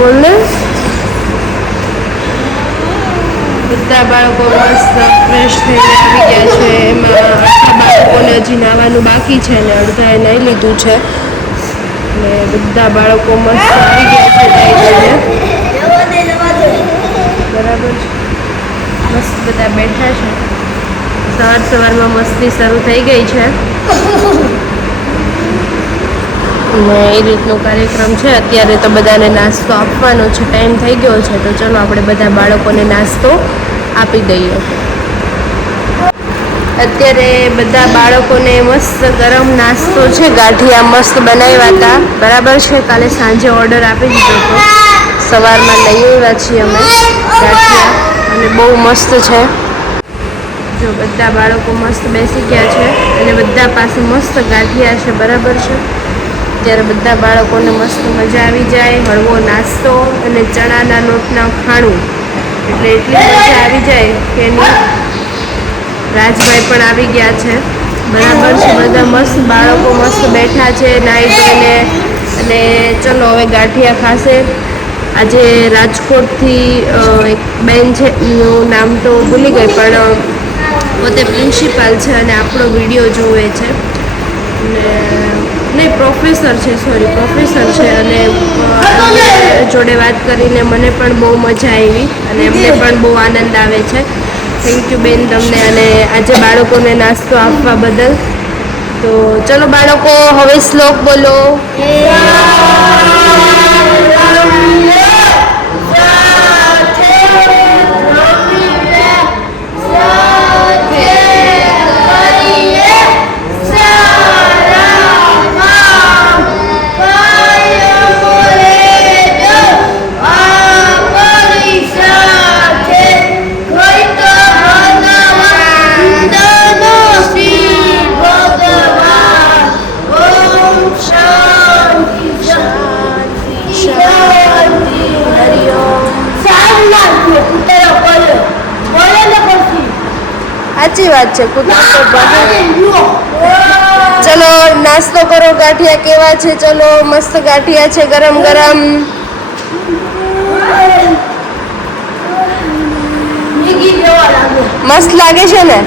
બોલને. બધા બાળકો મસ્ત ફ્રેશ થઈને આવી ગયા છે. એમાં આખા બાળકોને હજી નાવાનું બાકી છે અને અડધાએ નાહી લીધું છે. ને બધા બાળકો મસ્ત આવી ગયા છે નાહી ધોઈને. બરાબર છે. મસ્ત બધા બેઠા છે. સવારમાં મસ્તી શરૂ થઈ ગઈ છે. ને એ રીતનો કાર્યક્રમ છે. અત્યારે તો બધાને નાસ્તો આપવાનો છે. ટાઈમ થઈ ગયો છે તો ચલો આપણે બધા બાળકોને નાસ્તો આપી દઈએ. અત્યારે બધા બાળકોને મસ્ત ગરમ નાસ્તો છે. ગાંઠિયા મસ્ત બનાવ્યા હતા. બરાબર છે. કાલે સાંજે ઓર્ડર આપી દીધો હતો. સવારમાં લઈ આવ્યા છીએ અમે ગાંઠિયા અને બહુ મસ્ત છે. જો બધા બાળકો મસ્ત બેસી ગયા છે અને બધા પાસે મસ્ત ગાંઠિયા છે. બરાબર છે. ત્યારે બધા બાળકોને મસ્ત મજા આવી જાય. હળવો નાસ્તો અને ચણાના લોટના ખાણું એટલે એટલી મજા આવી જાય કે રાજભાઈ પણ આવી ગયા છે. બરાબર છે. બધા મસ્ત બાળકો મસ્ત બેઠા છે નાહી ધોઈને. અને ચલો હવે ગાંઠિયા ખાશે. આજે રાજકોટથી એક બેન છે, એનું નામ તો ભૂલી ગઈ, પણ પોતે પ્રિન્સિપાલ છે અને આપણો વિડીયો જોવે છે. નહીં, પ્રોફેસર છે, સોરી પ્રોફેસર છે. અને જોડે વાત કરીને મને પણ બહુ મજા આવી અને એમને પણ બહુ આનંદ આવે છે. થેન્ક યુ બેન તમને અને આજે બાળકોને નાસ્તો આપવા બદલ. તો ચલો બાળકો હવે શ્લોક બોલો. સાચી વાત છે. ચલો નાસ્તો કરો. ગાંઠિયા કેવા છે? ચલો મસ્ત ગાંઠિયા છે, ગરમ ગરમ. મસ્ત લાગે છે ને?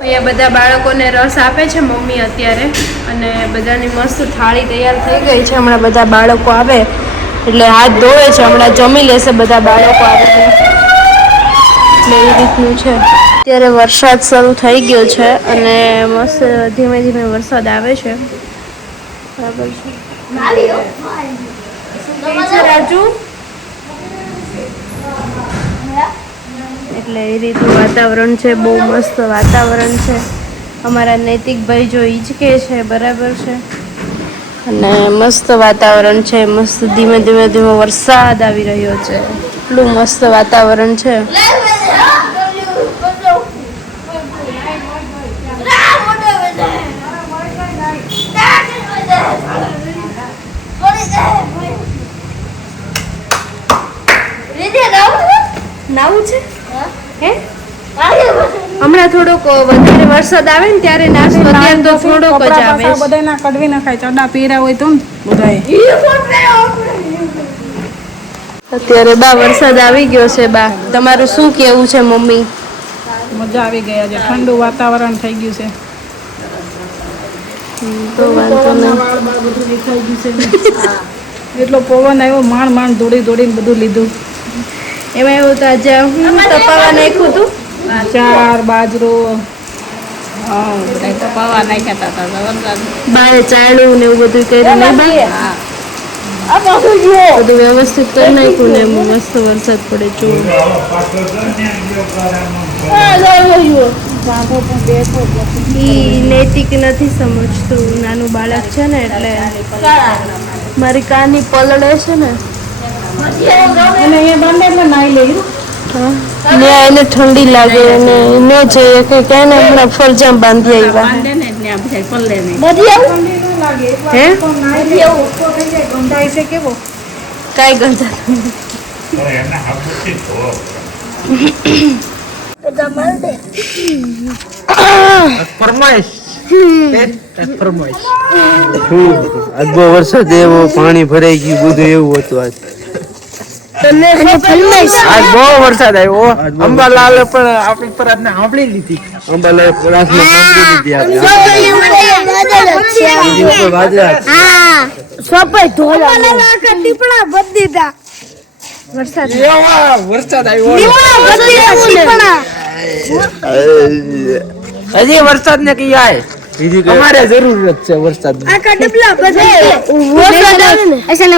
અહીંયા બધા બાળકોને રસ આપે છે મમ્મી અત્યારે. અને બધાની મસ્ત થાળી તૈયાર થઈ ગઈ છે. હમણાં બધા બાળકો આવે એટલે હાથ ધોવે છે. હમણાં જમી લેશે બધા બાળકો આવે છે. એટલે એ રીતનું છે. અત્યારે વરસાદ શરૂ થઈ ગયો છે અને મસ્ત ધીમે ધીમે વરસાદ આવે છે. બરાબર છે રાજુ. એટલે એ રીતનું વાતાવરણ છે. બહુ મસ્ત વાતાવરણ છે. અમારા નૈતિકભાઈ જો હિંચકે છે. બરાબર છે. અને મસ્ત વાતાવરણ છે. મસ્ત ધીમે ધીમે ધીમે વરસાદ આવી રહ્યો છે. એટલું મસ્ત વાતાવરણ છે. નાવું છે હે? હમણાં થોડોક વધારે વરસાદ આવે ને ત્યારે નાસ્તો. અત્યારે તો થોડોક જ આવે. બધાના કડવી નખાય. ચડા પહેર્યા હોય તો બધાએ. અત્યારે બા વરસાદ આવી ગયો છે. બા તમારું શું કેવું છે? મમ્મી મજા આવી ગયા છે. ઠંડુ વાતાવરણ થઈ ગયું છે. તો વાંધો નહીં. બધું દેખાઈ ગયું છે. એટલો પવન આવ્યો. માંડ દોડીને બધું લીધું. એમાં એવું તો આજે હું તપાવા નાખ્યું હતું. ચાર બાજરો તપાવા નાખ્યા હતા. બારે ચાળું ને એવું બધું કર્યું ને બધું વ્યવસ્થિત કરી નાખ્યું ને એમાં મસ્ત વરસાદ પડે. ઈ નૈતિક નથી સમજતું. નાનું બાળક છે ને એટલે મારી કાની પલળે છે ને અને એ બંનેમાં નાઈ લઈ. એને ઠંડી લાગે અને ન જઈએ કે ક્યાં હમણાં ફરજામ બાંધી આવ્યા. હે? ગંધાય છે કેવો? કાંઈ ગંધા આજ બહુ વરસાદ એવો પાણી ભરાઈ ગયું બધું એવું હતું આજ આજ બહુ વરસાદ આવ્યો અંબાલાલ પણ આપણી પર આજને સાંભળી લીધી અંબાલાલ ક્લાસમાં સાંભળી લીધી આપણે વાજ્યા વરસાદ એવા વરસાદ આવ્યો હજી વરસાદ ને કઈ આય બીજી કઈ અમારે જરૂરત છે વરસાદ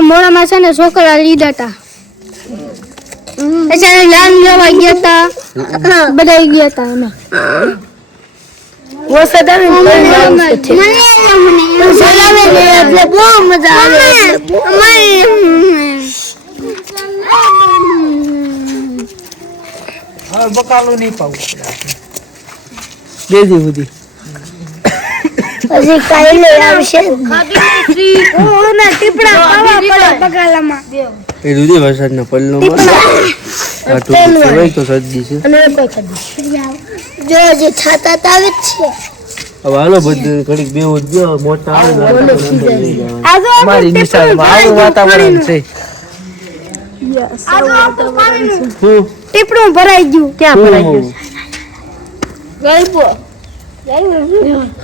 મોડામાં છે ને છોકરા લીધા હતા લાન લેવા ગયા હતા બધા ગયા હતા અમે વરસાદ આવે એટલે બહુ મજા આવે હવે બકાલું નહીં પાવું બેજી બધી હજી કાલે આવશે ઓના ટીપડા પાવા પડે બગાલામાં એ દૂધી વરસાદના પલ્લોમાં આ તો કહેવાય તો સજ્જી છે અને કોઈ કદી જો જે છાતા તાવે જ છે હવે હાલો બધું ઘડીક બેવું જ ગયો મોટા આવે અમારી નિશાળમાં આવું વાતાવરણ છે હું ટીપડું ભરાઈ ગયું ક્યાં ભરાઈ ગયું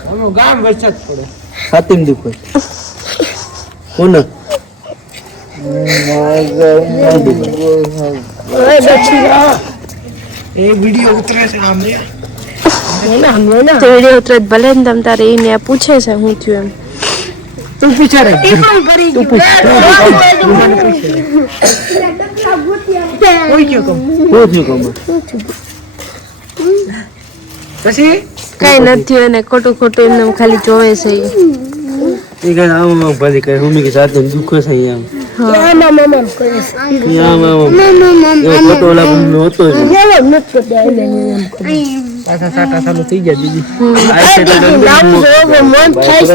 અમારું ગામ વરસાદ પડે હાથીમ દુખે કોને એ વિડિયો ઉતરે છે આમ રે તો વિડીયો ઉતરે ભલે ને તમ તારે એને પૂછે છે હું થયું એમ તું પૂછે રે તું પૂછ કોઈ કયો કમ શું થયું કમર પછી કઈ નથી થયું એને ખોટું ખોટું એમને ખાલી જોવે છે ઈ. એ કઈ આમ ભલે કઈ હું કે સાથે દુખે છે આમ મામા મામા કરે છે આમ એવો ફોટો ઓલા નો હતો જ. પાછા સાટા ચાલુ થઈ ગયા દીદી આ છે તો મન થાય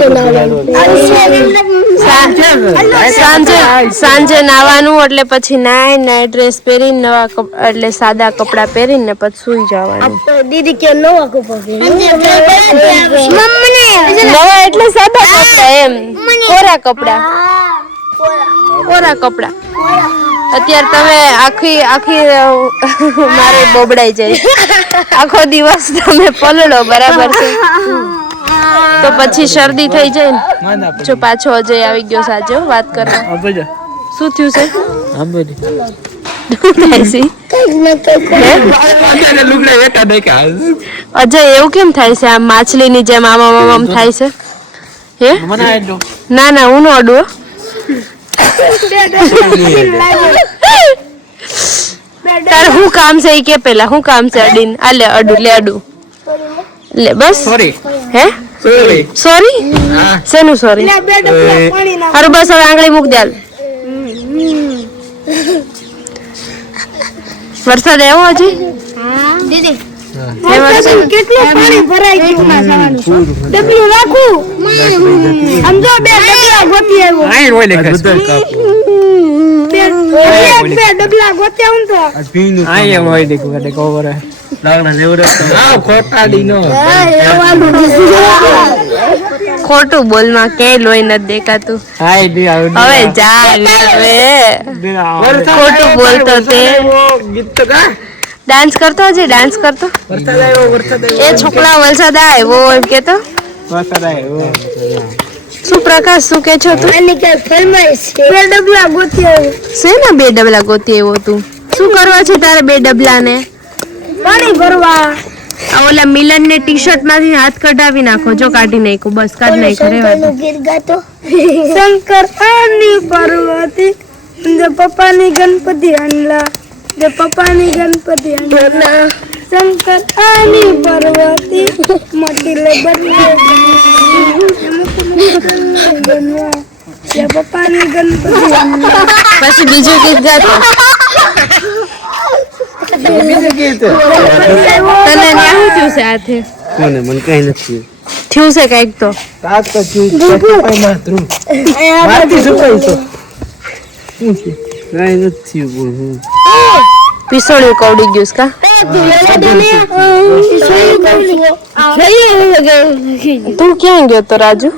છે સાંજે નાવાનું એટલે પછી નાઈ ડ્રેસ પહેરીને નવા એટલે સાદા કપડા પહેરીને પછી સુઈ જવાનું દીદી કે નવા કપડા નવા એટલે સાદા કપડા એમ કોરા કપડા અત્યારે તમે આખી મારે બોબડાઈ જાય આખો દિવસ તમે પલળો બરાબર છે તો પછી શરદી થઈ જાય ને માંદા જો પાછો અજય આવી ગયો સાજો વાત કરવા આ બધા શું થયું છે આમ બધી થાય છે અત્યારે લુગડા વેટા દેખા અજય એવું કેમ થાય છે આમ માછલીની જેમ આમ આમ આમ થાય છે હે મને આજો ના હું નો અડું હો. તારે શું કામ છે ઈ કે પેલા શું કામ છે અડીને આ લે અડું લે બસ સોરી હે સોરી સોરી શેનું સોરી હારું બસ હવે આંગળી મૂક દે હાલ. વરસાદ આવ્યો હજી દીદી કેટલું પાણી ભરાઈ ગયું ડબલું રાખું સમજો બે ડબલા ગોતી આવ્યો આઈ રોય લે બધા કાપો બે ડબલા ગોત્યા હું તો આ પીનું આઈ એમ હોય દેખો કડે કોવર લાગણા જેવડે આ ખોટાડી નો ખોટું બોલમાં ક્યાંય લોહી નથી દેખાતું હાય દી આવ હવે જા હવે ખોટું બોલતો તે ગીત તો ગા ડાન્સ કરતો હજી ડાન્સ કરતો વરસાદ આવ્યો એ છોકરા વરસાદ આવ્યો એમ કેતો વરસાદ આવ્યો શું પ્રકાશ શું કે છો તું આની કે ફરમાઈશ છે બે ડબલા ગોતી આવ્યો શેના બે ડબલા ગોતી એવો તું શું કરવા છે તારે બે ડબલા ને પાણી ભરવા આ ઓલા મિલન ને ટી શર્ટ માંથી હાથ કઢાવી નાખો જો કાઢી નાખો બસ કાઢી નાખો રેવા દે. ગીત ગાતો શંકર આની પાર્વતી જે પપ્પાની ગણપતિ આનલા જે પપ્પાની ગણપતિ આનલા શંકર આની પાર્વતી મોટી લે બનવા જે પપ્પાની ગણપતિ આનલા પછી બીજું ગીત ગાતો બીજું ગીત તને ન્યા શું થયું છે હાથે કોને મને કઈ નથી થયું છે કઈક તો તાક તો ચૂપ માં ધ્રુવ મારતી સુકાઈ તો કઈ નથી પણ હું પીસોડ્યું કવડી ગયું છે કા તું ક્યાં ગયો તો રાજુ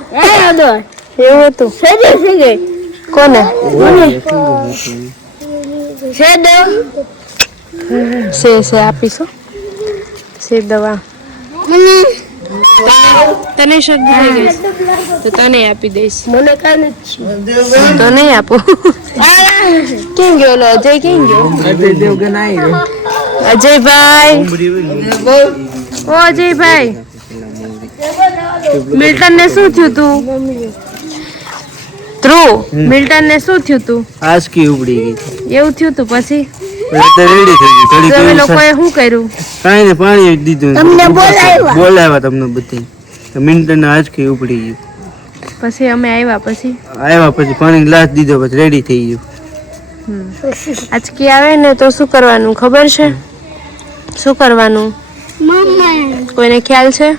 એવું હતું કોને છે આપીશું છે દવા તને શરદી થઈ ગઈ તો તને આપી દઈશ મને તો નહીં આપું કેમ ગયો લો અજય કેમ ગયો અજયભાઈ ઓ અજયભાઈ મિલ્ટન ને શું થયું તું ધ્રુવ મિલ્ટન ને શું થયું તું આસકી ઉપડી ગઈ એવું થયું તું પછી રેડી થઈ ગઈ તમે લોકોએ શું કર્યું કાંઈ ને પાણી દીધું બોલાવ્યા તમને બધી મિનિટને આંચકી ઉપડી ગયું પછી અમે આવ્યા પછી પાણી ગ્લાસ દીધો પછી રેડી થઈ ગયું આંચકી આવે ને તો શું કરવાનું ખબર છે શું કરવાનું કોઈને ખ્યાલ છે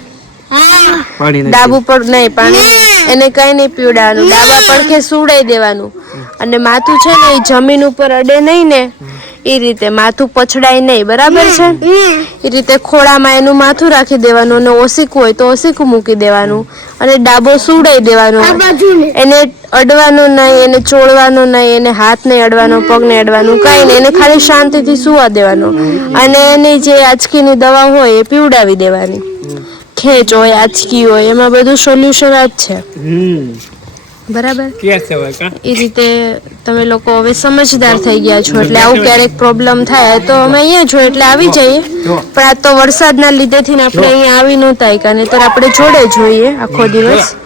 પાણી ડાબુ પર નહીં પાણી એને કઈ નહીં પીવડાવવાનું ડાબા પડખે સુવડાવી દેવાનું અને માથું છે ને એ જમીન ઉપર અડે નહીં ને એ રીતે માથું પછડાય નહીં બરાબર છે એ રીતે ખોળામાં એનું માથું રાખી દેવાનું અને ઓસીકું હોય તો ઓસીકું મૂકી દેવાનું અને ડાબો સુવડાવી દેવાનો એને અડવાનું નહીં એને ચોળવાનું નહીં એને હાથ નહીં અડવાનો પગ નહીં અડવાનું કઈ નહીં એને ખાલી શાંતિથી સુવા દેવાનું અને એની જે આંચકીની દવા હોય એ પીવડાવી દેવાની ખેંચ હોય આંચકી હોય એમાં બધું સોલ્યુશન જ છે બરાબર એ રીતે તમે લોકો હવે સમજદાર થઈ ગયા છો એટલે આવું ક્યારેક પ્રોબ્લેમ થાય તો અમે અહીંયા છો એટલે આવી જઈએ પણ આ તો વરસાદના લીધેથી આપણે અહીંયા આવી નહોતા કારણ તો આપણે જોડે જોઈએ આખો દિવસ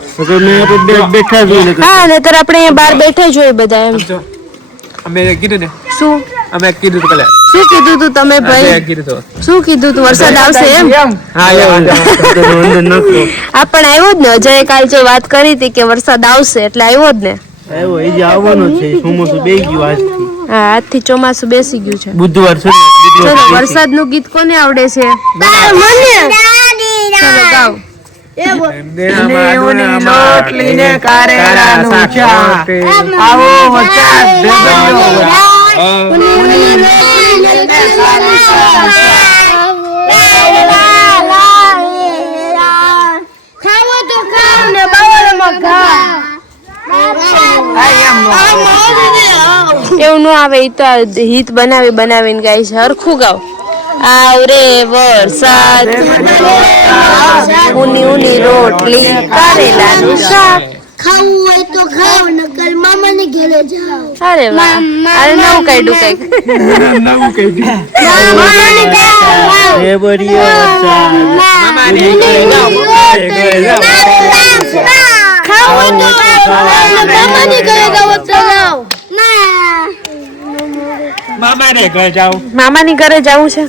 બેઠા જોઈએ હા નહીતર આપણે અહીંયા બહાર બેઠા જોઈએ બધા એમ અમે કીધું ને શું અમે કીધું તું શું કીધું તું તમે ભાઈ શું કીધું તું વરસાદ આવશે એમ હા આ પણ આવ્યો જ ને અજય કાલ જે વાત કરી હતી કે વરસાદ આવશે એટલે આવ્યો જ ને આવવાનો છે ચોમાસું બેસી ગયું આજથી હા આજથી ચોમાસું બેસી ગયું છે બુધવાર છે ચલો વરસાદનું ગીત કોને આવડે છે ચલો ગાઓ લોટલીને કારેલાનું શાક આવો વરસાદ એવું નો આવે એ તો હિત બનાવીને ગાય છે હરખું ગાવ આવરે વરસાદ ઊની ઊની રોટલી કારેલાનું શાક ખાવું હોય તો ખાઓ નકર મામાને ઘરે જાઓ અરે વાહ અરે નવું કાઢ્યું કઈક મામાને ઘરે એ બઢિયા ખાવું તો મામાને ઘરે જાઓ તો જાઓ મામાની ઘરે જવું છે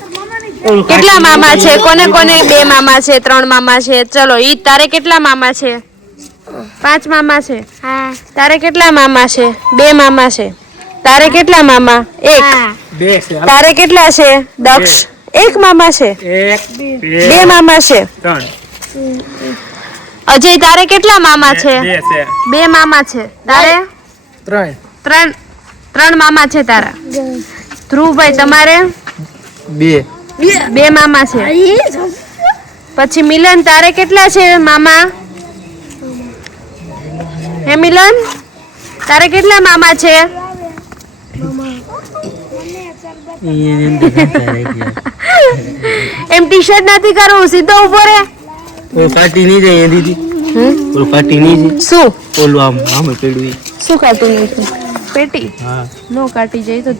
કેટલા મામા છે કોને કોને 2 મામા છે 3 મામા છે ચલો ઈ તારે કેટલા મામા છે 5 મામા છે હા તારે કેટલા મામા છે 2 મામા છે તારે કેટલા મામા 1 તારે કેટલા છે દક્ષ 1 મામા છે 2 મામા છે 3 અજય તારે કેટલા મામા છે 2 મામા છે તારે 3 મામા છે તારા ધ્રુવભાઈ તમારે 2 મામા છે પછી મિલન તારે કેટલા છે મામા હે મિલન તારે કેટલા મામા છે એમ ટી શર્ટ નથી કરવું સીધો ઉભો રે ફાટી નહીં જાય દીદી ફાટી નહીં જાય શું ઓલું આમ પેડું શું કાઢતું નથી પેટી હા નો કાટી જાય તો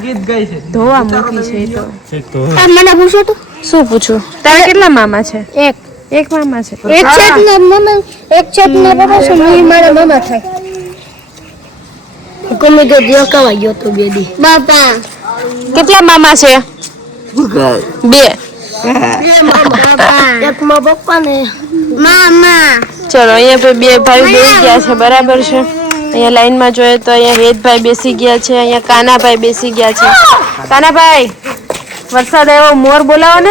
ગીત ગાય છે ધોવા મૂકી છે એ તો મને પૂછો તો શું પૂછું તારે કેટલા મામા છે એક મામા છે એક છેદ ને મમ્મા એક છેદ ને પપ્પા છે હું મારા મામા થાય કોમે તો દિયો કવા ગયો તો બેદી બાપા કેટલા મામા છે 2 એક માં પપ્પા ને મામા ચલો અહીંયા બે ભાઈ બેસી ગયા છે બરાબર છે અહીંયા લાઈનમાં જોઈએ તો અહીંયા હેતભાઈ બેસી ગયા છે અહીંયા કાનાભાઈ બેસી ગયા છે કાનાભાઈ વરસાદ આવ્યો મોર બોલાવો ને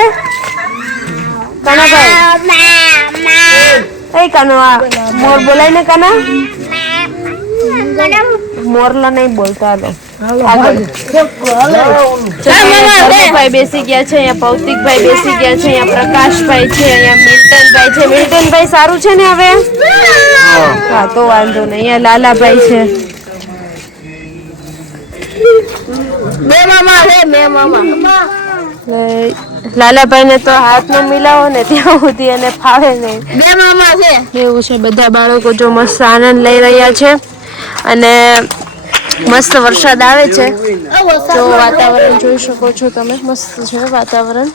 કાનાભાઈ એ કાનો આ મોર બોલાય ને કાના મોરલો નહીં બોલતો હાલો ભાઈ બેસી ગયા છે, અહીંયા ભૌતિકભાઈ બેસી ગયા છે, અહીંયા પ્રકાશભાઈ છે, અહીંયા મિલ્ટનભાઈ છે. મિલ્ટનભાઈ સારું છે ને હવે? હા તો વાંધો નહીં. અહીંયા લાલાભાઈ છે. લાલાભાઈ ને તો હાથ નો મિલાવો ને ત્યાં સુધી એને ફાવે નહીં. એવું છે. બધા બાળકો જો મસ્ત આનંદ લઈ રહ્યા છે અને મસ્ત વરસાદ આવે છે. તો વાતાવરણ જોઈ શકો છો તમે, મસ્ત છે વાતાવરણ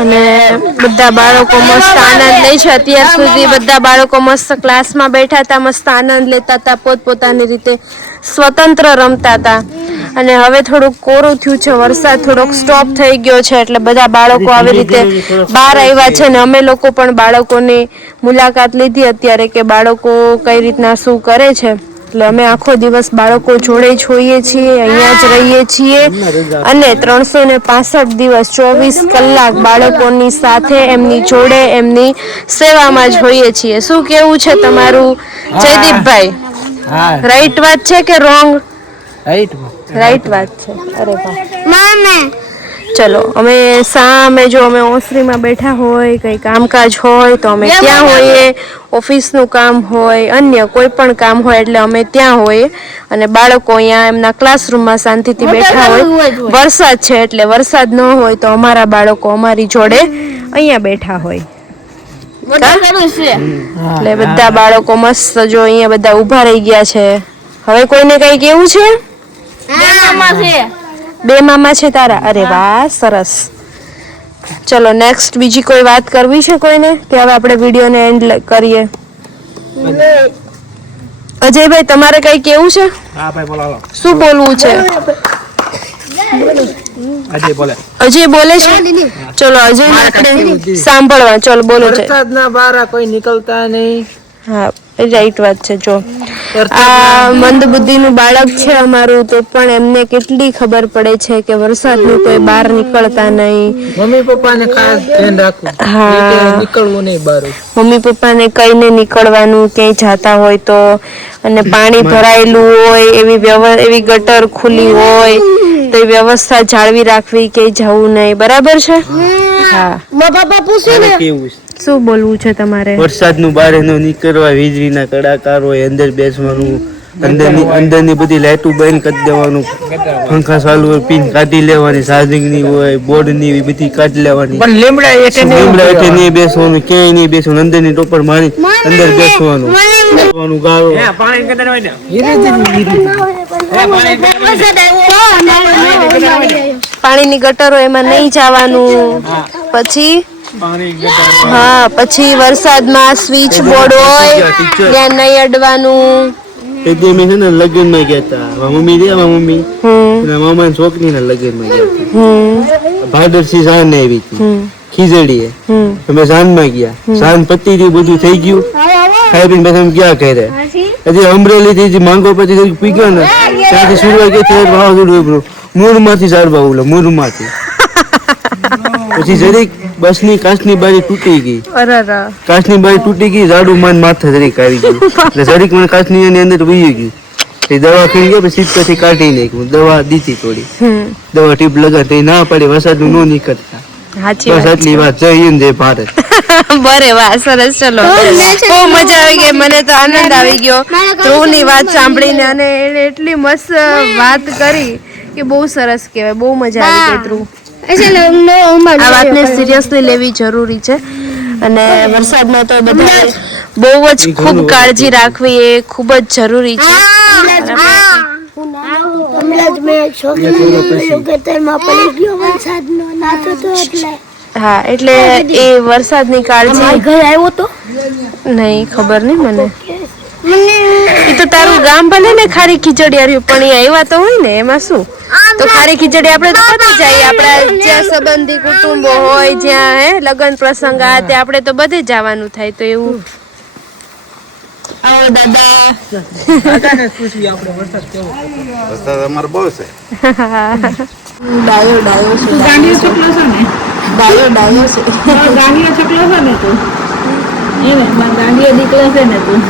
અને બધા બાળકો મસ્ત આનંદ લે છે. અત્યાર સુધી બધા બાળકો મસ્ત ક્લાસમાં બેઠા હતા, મસ્ત આનંદ લેતા હતા, પોતપોતાની રીતે સ્વતંત્ર રમતા હતા. અને હવે થોડુંક કોરું થયું છે, વરસાદ થોડોક સ્ટોપ થઈ ગયો છે એટલે બધા બાળકો આવી રીતે બહાર આવ્યા છે. ને અમે લોકો પણ બાળકોની મુલાકાત લીધી અત્યારે કે બાળકો કઈ રીતના શું કરે છે. એટલે અમે આખો દિવસ બાળકો જોડે જ હોઈએ છીએ, અહીંયા જ રહીએ છીએ અને 365 દિવસ 24 કલાક બાળકોની સાથે એમની જોડે એમની સેવામાં જ હોઈએ છીએ. શું કેવું છે તમારું જયદીપભાઈ? રાઈટ વાત છે કે રોંગ? રાઈટ વાત છે. અરે વાહ. ચલો અમે સામે જો અમે ઓસરીમાં બેઠા હોય, કઈ કામકાજ હોય તો અમે ત્યાં હોઈએ, ઓફિસનું કામ હોય, અન્ય કોઈ પણ કામ હોય એટલે અમે ત્યાં હોઈએ અને બાળકો અહીંયા એમના ક્લાસરૂમમાં શાંતિથી બેઠા હોય. વરસાદ છે એટલે વરસાદ ન હોય તો અમારા બાળકો અમારી જોડે અહીંયા બેઠા હોય. એટલે બધા બાળકો મસ્ત જો અહીંયા બધા ઊભા રહી ગયા છે. હવે કોઈને કઈ કેવું છે? બે મામા છે તારા? અરે વાહ, સરસ. ચલો નેક્સ્ટ બીજી કોઈ વાત કરવી છે કોઈને કે હવે આપણે વિડીયોને એન્ડ કરીએ? અજયભાઈ તમારે કઈ કેવું છે? શું બોલવું છે? અજય બોલે છે. ચલો અજય આપણે સાંભળવા. ચલો બોલો છે. વરસાદના બારા કોઈ નીકળતા નહીં. હા રાઈટ વાત છે. જો આ મંદબુદ્ધિનું બાળક છે અમારું તો પણ એમને કેટલી ખબર પડે છે કે વરસાદનું કોઈ બહાર નીકળતા નહીં. મમ્મી પપ્પાને ખાસ ધ્યાન રાખવું. હા નીકળવું નહીં બહાર. મમ્મી પપ્પાને કઈને નીકળવાનું ક્યાંય જાતા હોય તો, અને પાણી ભરાયેલું હોય એવી ગટર ખુલ્લી હોય તો એ વ્યવસ્થા જાળવી રાખવી, ક્યાંય જવું નહીં. બરાબર છે? હા. કેવું શું બોલવું છે તમારે? વરસાદનું બહાર ન નીકળવા, વીજળીના કડાકા હોય, અંદર બેસવાનું, અંદરની બધી લાઈટો બંધ કરી દેવાનું, પંખા ચાલુ હોય પિન કાઢી લેવાની, ચાર્જિંગની હોય બોર્ડની એવી બધી કાઢી લેવાની. પણ લીમડા હેઠે નહીં બેસવાનું, ક્યાંય નહીં બેસવાનું, અંદરની ટોપર મારી અંદર બેસવાનું. ગાળો પાણીની ગટરો એમાં નહીં જવાનું. પછી હા પછી વરસાદમાં સ્વિચ બોર્ડ હોય ત્યાં નહીં અડવાનું. એક દી મેં છે ને લગ્નમાં ગયા હતા, મમ્મી રહ્યા મમ્મી મામા છોકરી ના લગ્નમાં ગયા હતા. ભાદરસી સાંજ ને આવી હતી ખીજડીએ, અમે સાંજમાં ગયા. સાંજ પતી ગયું, બધું થઈ ગયું, ખાઈ પીને પછી અમે ક્યાં કરે હજી અમરેલી થી માંગો પછી પી ગયો ને ત્યાંથી સુરવા ગયા વાવાઝોડું મૂળ માંથી સારવા ઓલા મૂળ માંથી પછી જરીક બસ ની કાચની બારી તૂટી ગઈ. કાચની બારી તૂટી ગઈ, ઝાડુ માન માથે જરીક આવી ગયું એટલે જરીક મને કાચની અંદર વહી ગયું. દવા ખાઈ ગયા પછી પછી કાઢી નાખ્યું, દવા દીધી થોડી, દવા ટીપ લગાડી ના પડે વરસાદ નું ન નીકળતા. બસ આટલી વાત. જય હિન્દ, જય ભારત. બરે વાહ, સરસ. ચલો બહુ મજા આવી ગઈ, મને તો આનંદ આવી ગયો ધ્રુવની વાત સાંભળીને અને એને એટલી મસ્ત વાત કરી કે બહુ સરસ કહેવાય. બહુ મજા આવી ગઈ ધ્રુવ. આ વાતને સિરિયસલી લેવી જરૂરી છે અને વરસાદમાં તો બધા બહુ જ ખૂબ કાળજી રાખવી એ ખૂબ જ જરૂરી છે. હા એટલે એ વરસાદની કાળજી નહીં ખબર નહીં મને. એ તો તારું ગામ ભલે ને ખારી ખીચડી હાર્યું પણ એ આવ્યા તો હોય ને એમાં શું. તો ખારી ખીચડી આપણે તો બધે જઈએ, આપણા જ્યાં સંબંધી કુટુંબો હોય જ્યાં લગ્ન પ્રસંગ આ તે આપણે તો બધે જવાનું થાય. તો એવું આવો દાદા દાદાને પૂછીએ આપણે વરસાદ કેવો. વરસાદ અમાર બહુ છે. ડાયો છે. ગાંડિયો છોકરો છે ને? ડાયો છે. ગાંડિયો છોકરો છે ને તું? એને ગાંડિયો દીકરો છે ને તું?